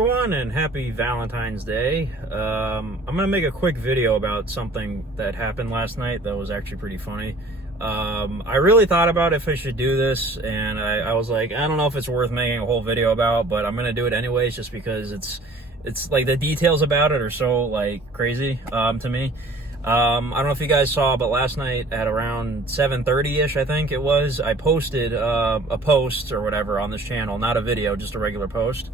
everyone, and happy Valentine's Day. I'm gonna make a quick video about something that happened last night that was actually pretty funny. I really thought about if I should do this, and I was like, I don't know if it's worth making a whole video about, but I'm gonna do it anyways just because it's like the details about it are so like crazy to me. I don't know if you guys saw, but last night at around 7:30ish, I think it was, I posted a post or whatever on this channel, not a video, just a regular post,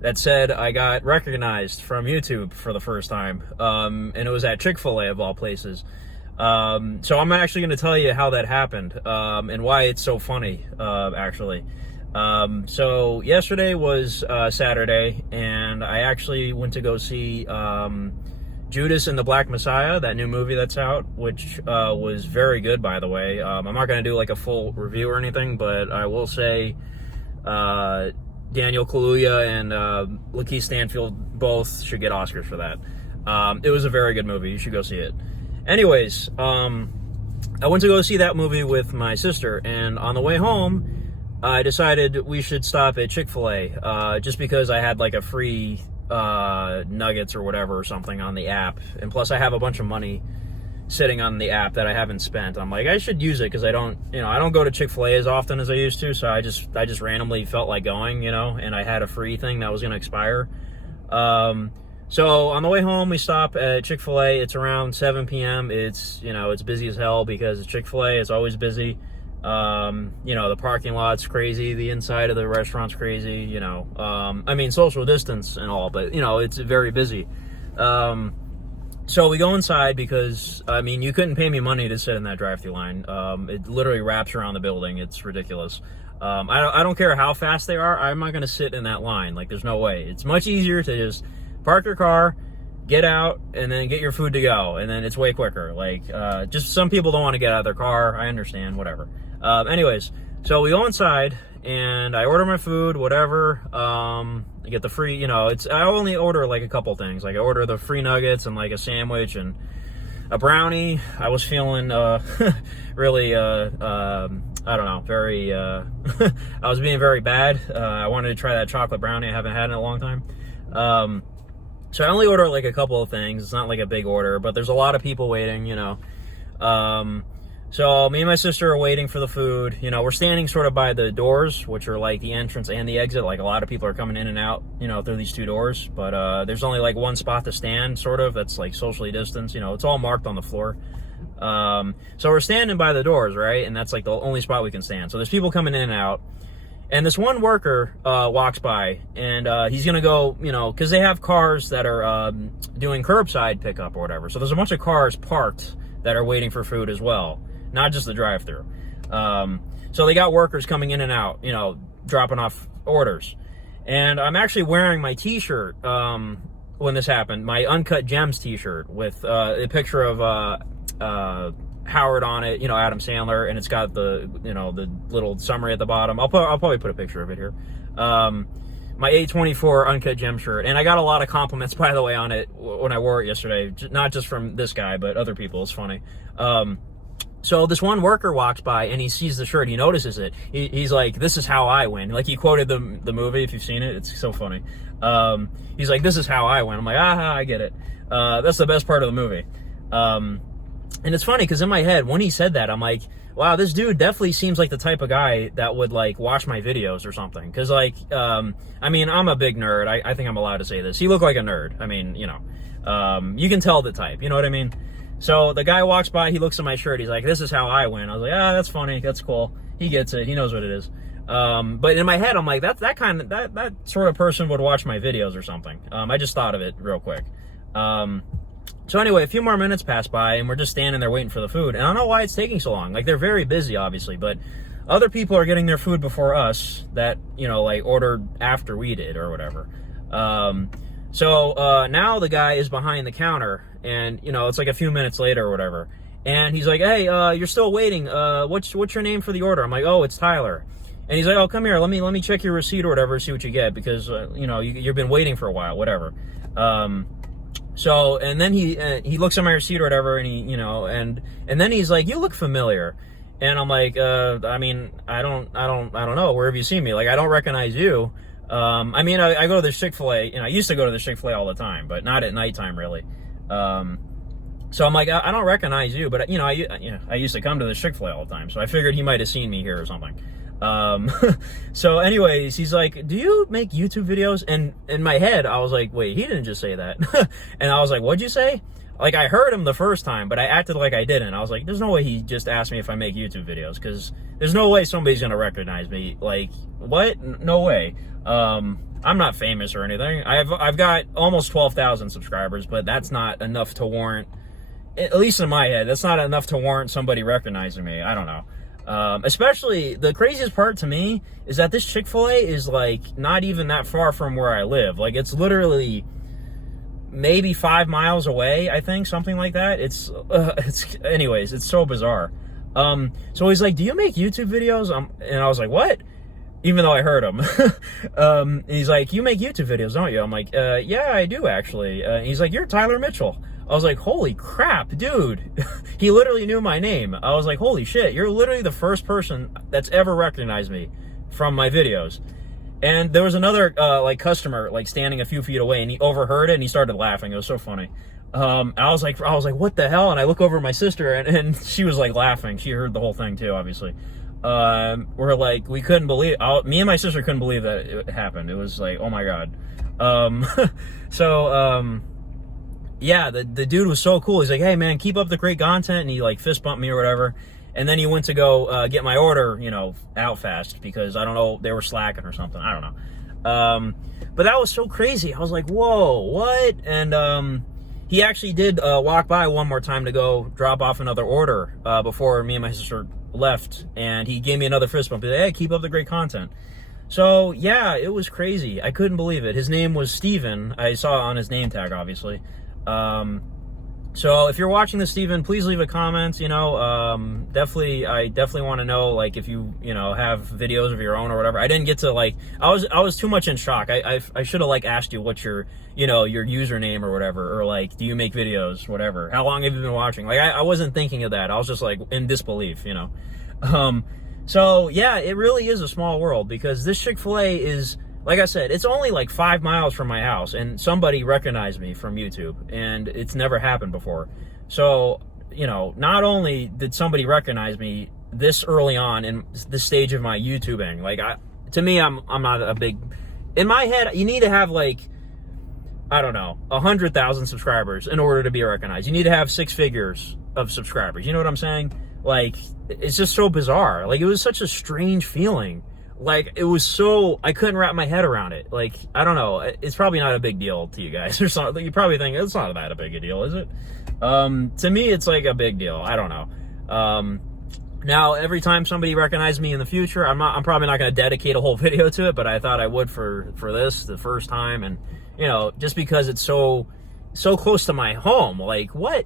that said I got recognized from YouTube for the first time, and it was at Chick-fil-A of all places. So I'm actually going to tell you how that happened, and why it's so funny, actually. So yesterday was Saturday, and I actually went to go see Judas and the Black Messiah, that new movie that's out, which was very good, by the way. I'm not going to do like a full review or anything, but I will say Daniel Kaluuya and Lakeith Stanfield both should get Oscars for that. It was a very good movie. You should go see it. Anyways, I went to go see that movie with my sister, and on the way home, I decided we should stop at Chick-fil-A, just because I had like a free nuggets or whatever or something on the app, and plus I have a bunch of money sitting on the app that I haven't spent. I'm like, I should use it because I don't go to Chick-fil-A as often as I used to, so I just randomly felt like going, and I had a free thing that was going to expire. So on the way home, we stop at Chick-fil-A. It's around 7 p.m. It's it's busy as hell because it's Chick-fil-A. It's always busy. The parking lot's crazy, the inside of the restaurant's crazy, I mean, social distance and all, but it's very busy. So we go inside because, I mean, you couldn't pay me money to sit in that drive-thru line. It literally wraps around the building. It's ridiculous. I don't care how fast they are. I'm not going to sit in that line. Like, there's no way. It's much easier to just park your car, get out, and then get your food to go, and then it's way quicker. Like, just some people don't want to get out of their car. I understand, whatever. Anyways, so we go inside, and I order my food, whatever. I get the free, I only order like a couple things. Like, I order the free nuggets and like a sandwich and a brownie. I was feeling really, I don't know, very, I was being very bad. I wanted to try that chocolate brownie. I haven't had it in a long time. So I only order like a couple of things. It's not like a big order, but there's a lot of people waiting, So me and my sister are waiting for the food. We're standing sort of by the doors, which are like the entrance and the exit. Like, a lot of people are coming in and out, through these two doors. But there's only like one spot to stand, sort of, that's like socially distanced. It's all marked on the floor. So we're standing by the doors, right? And that's like the only spot we can stand. So there's people coming in and out. And this one worker walks by, and he's going to go, because they have cars that are doing curbside pickup or whatever. So there's a bunch of cars parked that are waiting for food as well, not just the drive-thru. So they got workers coming in and out, dropping off orders. And I'm actually wearing my T-shirt when this happened, my Uncut Gems T-shirt with a picture of Howard on it, Adam Sandler, and it's got the the little summary at the bottom. I'll probably put a picture of it here. My A24 Uncut Gem shirt, and I got a lot of compliments, by the way, on it when I wore it yesterday, not just from this guy but other people. It's funny. So this one worker walks by and he sees the shirt. He notices it. He's like, "This is how I win." Like, he quoted the movie. If you've seen it, it's so funny. He's like, "This is how I win." I'm like, "Aha, I get it." That's the best part of the movie. And it's funny because in my head, when he said that, I'm like, wow, this dude definitely seems like the type of guy that would like watch my videos or something. Because like, I mean, I'm a big nerd. I think I'm allowed to say this. He looked like a nerd. I mean, you can tell the type. You know what I mean? So the guy walks by. He looks at my shirt. He's like, "This is how I win." I was like, that's funny. That's cool. He gets it. He knows what it is. But in my head, I'm like, that sort of person would watch my videos or something. I just thought of it real quick. So anyway, a few more minutes pass by, and we're just standing there waiting for the food. And I don't know why it's taking so long. Like, they're very busy, obviously, but other people are getting their food before us that, like, ordered after we did or whatever. So now the guy is behind the counter, and, it's like a few minutes later or whatever. And he's like, "Hey, you're still waiting. What's your name for the order?" I'm like, "Oh, it's Tyler." And he's like, "Oh, come here. Let me check your receipt or whatever, see what you get, because, you've been waiting for a while, whatever." So, and then he looks at my receipt or whatever, and he, and then he's like, "You look familiar." And I'm like, I mean, I don't know. Where have you seen me? Like, I don't recognize you. I mean, I go to the Chick-fil-A, you know, I used to go to the Chick-fil-A all the time, but not at nighttime really. So I'm like, I don't recognize you, but you know, I used to come to the Chick-fil-A all the time, so I figured he might have seen me here or something. So anyways, he's like, do you make YouTube videos? And in my head, I was like, wait, he didn't just say that. And I was like, what'd you say? Like, I heard him the first time, but I acted like I didn't. I was like, there's no way he just asked me if I make YouTube videos, because there's no way somebody's gonna recognize me. Like, what? No way. I'm not famous or anything. I've got almost 12,000 subscribers, but that's not enough to warrant, at least in my head, that's not enough to warrant somebody recognizing me. I don't know. Especially, the craziest part to me is that this Chick-fil-A is, like, not even that far from where I live. Like, it's literally maybe 5 miles away, I think, something like that. Anyways, it's so bizarre. So he's like, do you make YouTube videos? And I was like, what? Even though I heard him. And he's like, you make YouTube videos, don't you? I'm like, yeah, I do, actually. He's like, you're Tyler Mitchell. I was like, holy crap, dude. He literally knew my name. I was like, holy shit, you're literally the first person that's ever recognized me from my videos. And there was another, like, customer, like, standing a few feet away, and he overheard it, and he started laughing. It was so funny. I was like, what the hell? And I look over at my sister, and she was, like, laughing. She heard the whole thing, too, obviously. We're like, we couldn't believe, me and my sister couldn't believe that it happened. It was like, oh my God. Yeah, the dude was so cool. He's like, hey man, keep up the great content. And he like fist bumped me or whatever. And then he went to go, get my order, you know, out fast, because I don't know, they were slacking or something. I don't know. But that was so crazy. I was like, whoa, what? And, he actually did, walk by one more time to go drop off another order, before me and my sister left, and he gave me another fist bump. He's like, hey, keep up the great content. So yeah, it was crazy. I couldn't believe it. His name was Steven. I saw it on his name tag, obviously. So if you're watching this, Steven, please leave a comment. You know, I definitely want to know, like, if you know, have videos of your own or whatever. I didn't get to, like, I was too much in shock. I should have, like, asked you what's your, you know, your username or whatever, or like, do you make videos, whatever. How long have you been watching? Like, I wasn't thinking of that. I was just like in disbelief, you know. So yeah, it really is a small world, because this Chick-fil-A is, like I said, it's only like 5 miles from my house, and somebody recognized me from YouTube, and it's never happened before. So, you know, not only did somebody recognize me this early on in this stage of my YouTubing, like, to me, I'm not a big, in my head, you need to have, like, I don't know, 100,000 subscribers in order to be recognized. You need to have 6 figures of subscribers. You know what I'm saying? Like, it's just so bizarre. Like, it was such a strange feeling. Like, it was so, I couldn't wrap my head around it. Like, I don't know, it's probably not a big deal to you guys or something. You probably think it's not that a big a deal, is it? To me, it's like a big deal. I don't know. Now, every time somebody recognizes me in the future, I'm probably not going to dedicate a whole video to it, but I thought I would for this, the first time. And, you know, just because it's so close to my home. Like, what?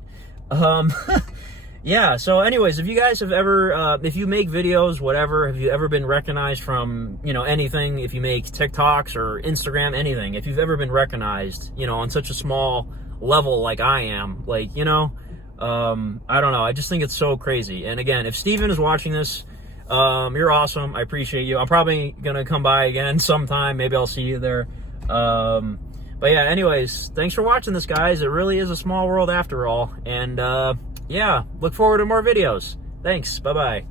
Yeah, so anyways, if you guys have ever, if you make videos, whatever, have you ever been recognized from, you know, anything, if you make TikToks or Instagram, anything, if you've ever been recognized, you know, on such a small level like I am, like, you know, I don't know, I just think it's so crazy. And again, if Steven is watching this, you're awesome, I appreciate you. I'm probably gonna come by again sometime, maybe I'll see you there. But yeah, anyways, thanks for watching this, guys. It really is a small world after all, and, yeah, look forward to more videos. Thanks. Bye-bye.